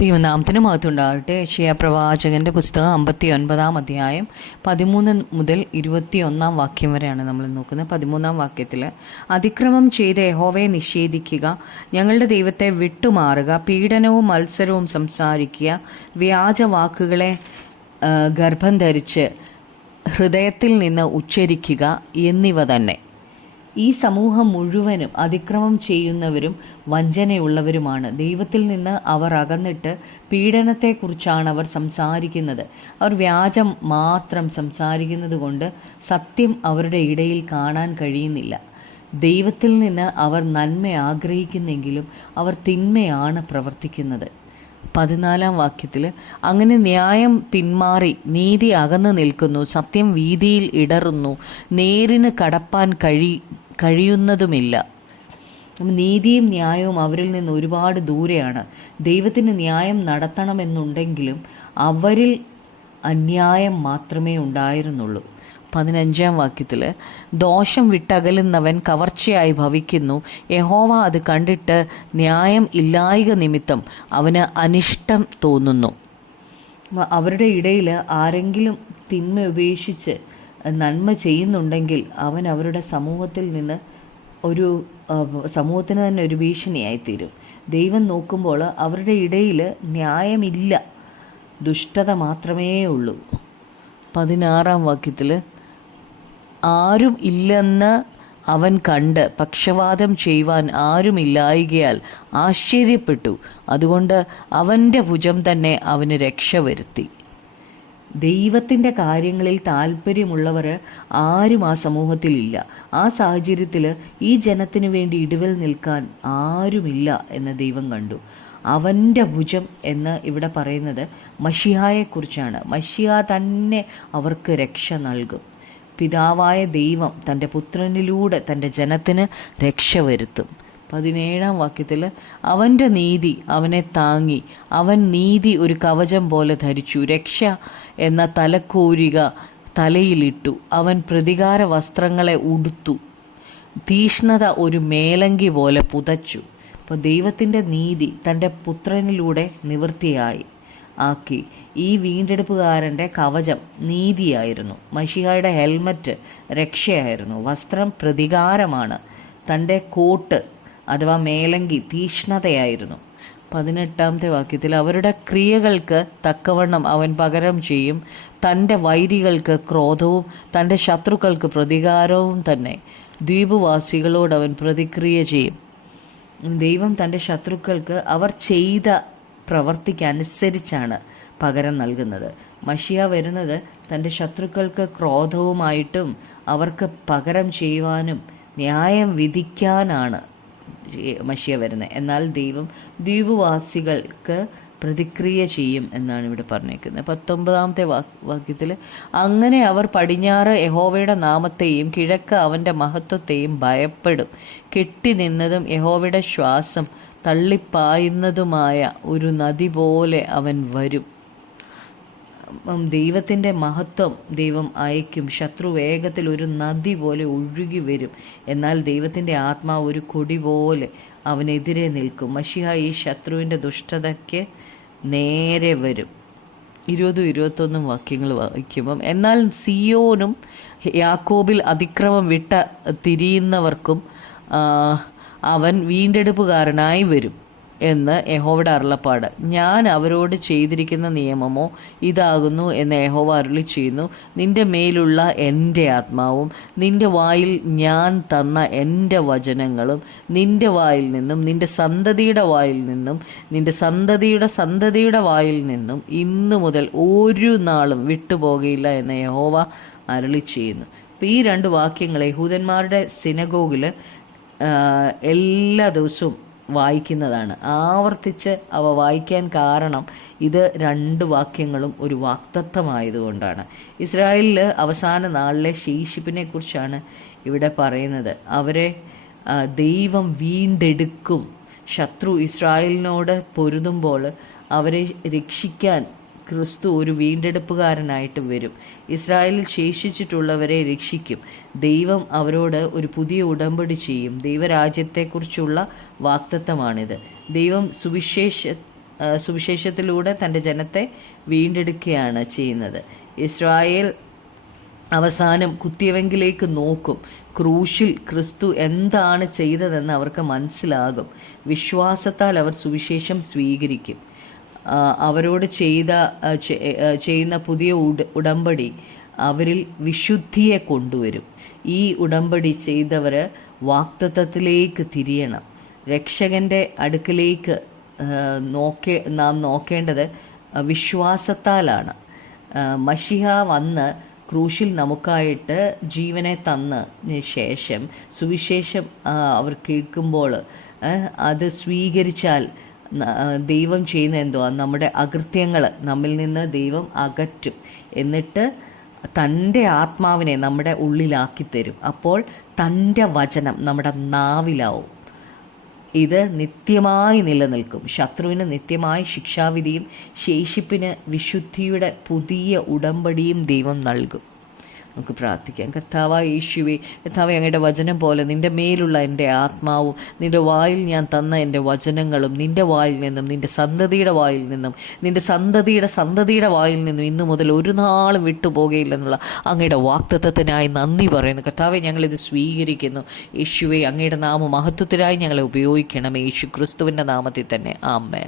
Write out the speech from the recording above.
ദൈവനാമത്തിന് മഹത്വമുണ്ടാകട്ടെ. യെശയ്യാ പ്രവാചകന്റെ പുസ്തകം 59-ാം അധ്യായം 13 മുതൽ 21 വാക്യം വരെയാണ് നമ്മൾ നോക്കുന്നത്. 13-ാം വാക്യത്തിൽ, അതിക്രമം ചെയ്ത് യഹോവയെ നിഷേധിക്കുക, ഞങ്ങളുടെ ദൈവത്തെ വിട്ടുമാറുക, പീഡനവും മത്സരവും സംസാരിക്കുക, വ്യാജവാക്കുകളെ ഗർഭം ധരിച്ച് ഹൃദയത്തിൽ നിന്ന് ഉച്ചരിക്കുക എന്നിവ തന്നെ. ഈ സമൂഹം മുഴുവനും അതിക്രമം ചെയ്യുന്നവരും വഞ്ചനയുള്ളവരുമാണ്. ദൈവത്തിൽ നിന്ന് അവർ അകന്നിട്ട് പീഡനത്തെക്കുറിച്ചാണ് അവർ സംസാരിക്കുന്നത്. അവർ വ്യാജം മാത്രം സംസാരിക്കുന്നത് കൊണ്ട് സത്യം അവരുടെ ഇടയിൽ കാണാൻ കഴിയുന്നില്ല. ദൈവത്തിൽ നിന്ന് അവർ നന്മ ആഗ്രഹിക്കുന്നെങ്കിലും അവർ തിന്മയാണ് പ്രവർത്തിക്കുന്നത്. 14-ാം വാക്യത്തിൽ, അങ്ങനെ ന്യായം പിന്മാറി നീതി അകന്നു നിൽക്കുന്നു, സത്യം വീതിയിൽ ഇടറുന്നു, നേരിന് കടപ്പാൻ കഴിയുന്നതുമില്ല. നീതിയും ന്യായവും അവരിൽ നിന്ന് ഒരുപാട് ദൂരെയാണ്. ദൈവത്തിന് ന്യായം നടത്തണമെന്നുണ്ടെങ്കിലും അവരിൽ അന്യായം മാത്രമേ ഉണ്ടായിരുന്നുള്ളൂ. 15-ാം വാക്യത്തിൽ, ദോഷം വിട്ടകലുന്നവൻ കവർച്ചയായി ഭവിക്കുന്നു, യഹോവ അത് കണ്ടിട്ട് ന്യായം ഇല്ലായ്ക നിമിത്തം അവന് അനിഷ്ടം തോന്നുന്നു. അവരുടെ ഇടയിൽ ആരെങ്കിലും തിന്മ ഉപേക്ഷിച്ച് നന്മ ചെയ്യുന്നുണ്ടെങ്കിൽ അവൻ അവരുടെ സമൂഹത്തിൽ നിന്ന് സമൂഹത്തിന് തന്നെ ഒരു ഭീഷണിയായിത്തീരും. ദൈവം നോക്കുമ്പോൾ അവരുടെ ഇടയിൽ ന്യായമില്ല, ദുഷ്ടത മാത്രമേ ഉള്ളൂ. 16-ാം വാക്യത്തിൽ, ആരും ഇല്ലെന്ന് അവൻ കണ്ട് പക്ഷവാദം ചെയ്യുവാൻ ആരുമില്ലായികയാൽ ആശ്ചര്യപ്പെട്ടു, അതുകൊണ്ട് അവൻ്റെ ഭുജം തന്നെ അവന് രക്ഷ വരുത്തി. ദൈവത്തിൻ്റെ കാര്യങ്ങളിൽ താല്പര്യമുള്ളവർ ആരും ആ സമൂഹത്തിലില്ല. ആ സാഹചര്യത്തിൽ ഈ ജനത്തിന് വേണ്ടി ഇടിവിൽ നിൽക്കാൻ ആരുമില്ല എന്ന് ദൈവം കണ്ടു. അവൻ്റെ ഭുജം എന്ന് ഇവിടെ പറയുന്നത് മശിഹായെക്കുറിച്ചാണ്. മശിഹ തന്നെ അവർക്ക് രക്ഷ നൽകും. പിതാവായ ദൈവം തൻ്റെ പുത്രനിലൂടെ തൻ്റെ ജനത്തിന് രക്ഷ വരുത്തും. 17-ാം വാക്യത്തിൽ, അവൻ്റെ നീതി അവനെ താങ്ങി, അവൻ നീതി ഒരു കവചം പോലെ ധരിച്ചു, രക്ഷ എന്ന തലക്കോരിക തലയിലിട്ടു, അവൻ പ്രതികാര വസ്ത്രങ്ങളെ ഉടുത്തു, തീഷ്ണത ഒരു മേലങ്കി പോലെ പുതച്ചു. അപ്പോൾ ദൈവത്തിൻ്റെ നീതി തൻ്റെ പുത്രനിലൂടെ നിവൃത്തിയായി ആക്കി. ഈ വീണ്ടെടുപ്പുകാരൻ്റെ കവചം നീതിയായിരുന്നു. മശിഹായുടെ ഹെൽമറ്റ് രക്ഷയായിരുന്നു. വസ്ത്രം പ്രതികാരമാണ്. തൻ്റെ കോട്ട് അഥവാ മേലങ്കി തീഷ്ണതയായിരുന്നു. 18-ാമത്തെ വാക്യത്തിൽ, അവരുടെ ക്രിയകൾക്ക് തക്കവണ്ണം അവൻ പകരം ചെയ്യും, തൻ്റെ വൈരികൾക്ക് ക്രോധവും തൻ്റെ ശത്രുക്കൾക്ക് പ്രതികാരവും തന്നെ. ദ്വീപുവാസികളോട് അവൻ പ്രതിക്രിയ ചെയ്യും. ദൈവം തൻ്റെ ശത്രുക്കൾക്ക് അവർ ചെയ്ത പ്രവർത്തിക്ക് അനുസരിച്ചാണ് പകരം നൽകുന്നത്. മശിഹ വരുന്നത് തൻ്റെ ശത്രുക്കൾക്ക് ക്രോധവുമായിട്ടും അവർക്ക് പകരം ചെയ്യുവാനും ന്യായം വിധിക്കാനാണ് മശിഹ വരുന്നത്. എന്നാൽ ദൈവം ദ്വീപുവാസികൾക്ക് പ്രതിക്രിയ ചെയ്യും എന്നാണ് ഇവിടെ പറഞ്ഞേക്കുന്നത്. 19-ാമത്തെ വാക്യത്തിൽ, അങ്ങനെ അവർ പടിഞ്ഞാറ് യഹോവയുടെ നാമത്തെയും കിഴക്ക് അവൻ്റെ മഹത്വത്തെയും ഭയപ്പെടും. കെട്ടി നിന്നതും യഹോവയുടെ ശ്വാസം തള്ളിപ്പായുന്നതുമായ ഒരു നദി പോലെ അവൻ വരും. ദൈവത്തിൻ്റെ മഹത്വം ദൈവം അയക്കും. ശത്രു വേഗത്തിൽ ഒരു നദി പോലെ ഒഴുകി വരും. എന്നാൽ ദൈവത്തിൻ്റെ ആത്മാവ് ഒരു കൊടി പോലെ അവനെതിരെ നിൽക്കും. മശിഹ ഈ ശത്രുവിൻ്റെ ദുഷ്ടതയ്ക്ക് നേരെ വരും. 20-21 വാക്യങ്ങൾ വായിക്കുമ്പം, എന്നാൽ സിയോനും യാക്കോബിൽ അതിക്രമം വിട്ട തിരിയുന്നവർക്കും അവൻ വീണ്ടെടുപ്പുകാരനായി വരും എന്ന് യഹോവയുടെ അരുളപ്പാട്. ഞാൻ അവരോട് ചെയ്തിരിക്കുന്ന നിയമമോ ഇതാകുന്നു എന്ന് യഹോവ അരുളി ചെയ്യുന്നു, നിന്റെ മേലുള്ള എൻ്റെ ആത്മാവും നിന്റെ വായിൽ ഞാൻ തന്ന എൻ്റെ വചനങ്ങളും നിന്റെ വായിൽ നിന്നും നിന്റെ സന്തതിയുടെ വായിൽ നിന്നും നിന്റെ സന്തതിയുടെ സന്തതിയുടെ വായിൽ നിന്നും ഇന്നു മുതൽ ഒരു നാളും വിട്ടുപോകയില്ല എന്ന് യഹോവ അരുളി ചെയ്യുന്നു. അപ്പോൾ ഈ 2 വാക്യങ്ങൾ യഹൂദന്മാരുടെ സിനഗോഗിൽ എല്ലാ ദിവസവും വായിക്കുന്നതാണ്. ആവർത്തിച്ച് അവ വായിക്കാൻ കാരണം ഇത് 2 വാക്യങ്ങളും ഒരു വാഗ്ദത്തമായതുകൊണ്ടാണ്. ഇസ്രായേലിൽ അവസാന നാളിലെ ശേഷിപ്പിനെ കുറിച്ചാണ് ഇവിടെ പറയുന്നത്. അവരെ ദൈവം വീണ്ടെടുക്കും. ശത്രു ഇസ്രായേലിനോട് പൊരുതുമ്പോൾ അവരെ രക്ഷിക്കാൻ ക്രിസ്തു ഒരു വീണ്ടെടുപ്പുകാരനായിട്ട് വരും. ഇസ്രായേലിൽ ശേഷിച്ചിട്ടുള്ളവരെ രക്ഷിക്കും. ദൈവം അവരോട് ഒരു പുതിയ ഉടമ്പടി ചെയ്യും. ദൈവരാജ്യത്തെക്കുറിച്ചുള്ള വാഗ്ദത്തമാണിത്. ദൈവം സുവിശേഷത്തിലൂടെ തൻ്റെ ജനത്തെ വീണ്ടെടുക്കുകയാണ് ചെയ്യുന്നത്. ഇസ്രായേൽ അവസാനം കുത്തിയവെങ്കിലേക്ക് നോക്കും. ക്രൂശിൽ ക്രിസ്തു എന്താണ് ചെയ്തതെന്ന് അവർക്ക് മനസ്സിലാകും. വിശ്വാസത്താൽ അവർ സുവിശേഷം സ്വീകരിക്കും. അവരോട് ചെയ്യുന്ന പുതിയ ഉടമ്പടി അവരിൽ വിശുദ്ധിയെ കൊണ്ടുവരും. ഈ ഉടമ്പടി ചെയ്തവർ വാഗ്ദത്തത്തിലേക്ക് തിരിയണം. രക്ഷകൻ്റെ അടുക്കിലേക്ക് നാം നോക്കേണ്ടത് വിശ്വാസത്താലാണ്. മശിഹ വന്ന് ക്രൂശിൽ നമുക്കായിട്ട് ജീവനെ തന്നതിന് ശേഷം സുവിശേഷം അവർ കേൾക്കുമ്പോൾ അത് സ്വീകരിച്ചാൽ ദൈവം ചെയ്യുന്ന എന്തുവാ, നമ്മുടെ അകൃത്യങ്ങൾ നമ്മിൽ നിന്ന് ദൈവം അകറ്റും. എന്നിട്ട് തൻ്റെ ആത്മാവിനെ നമ്മുടെ ഉള്ളിലാക്കി തരും. അപ്പോൾ തൻ്റെ വചനം നമ്മുടെ നാവിലാവും. ഇത് നിത്യമായി നിലനിൽക്കും. ശത്രുവിന് നിത്യമായ ശിക്ഷാവിധിയും ശേഷിപ്പിന് വിശുദ്ധിയുടെ പുതിയ ഉടമ്പടിയും ദൈവം നൽകും. നമുക്ക് പ്രാർത്ഥിക്കാം. കർത്താവായ യേശുവേ, കർത്താവേ, അങ്ങയുടെ വചനം പോലെ നിൻ്റെ മേലുള്ള എൻ്റെ ആത്മാവും നിൻ്റെ വായിൽ ഞാൻ തന്ന എൻ്റെ വചനങ്ങളും നിൻ്റെ വായിൽ നിന്നും നിൻ്റെ സന്തതിയുടെ വായിൽ നിന്നും നിൻ്റെ സന്തതിയുടെ വായിൽ നിന്നും ഇന്നു മുതൽ ഒരു നാളും വിട്ടുപോകുകയില്ലെന്നുള്ള അങ്ങയുടെ വാഗ്ദത്തത്തിനായി നന്ദി പറയുന്നു. കർത്താവേ, ഞങ്ങളിത് സ്വീകരിക്കുന്നു. യേശുവേ, അങ്ങയുടെ നാമ മഹത്വത്തിനായി ഞങ്ങളെ ഉപയോഗിക്കണം. യേശു ക്രിസ്തുവിൻ്റെ നാമത്തിൽ തന്നെ. ആമേൻ.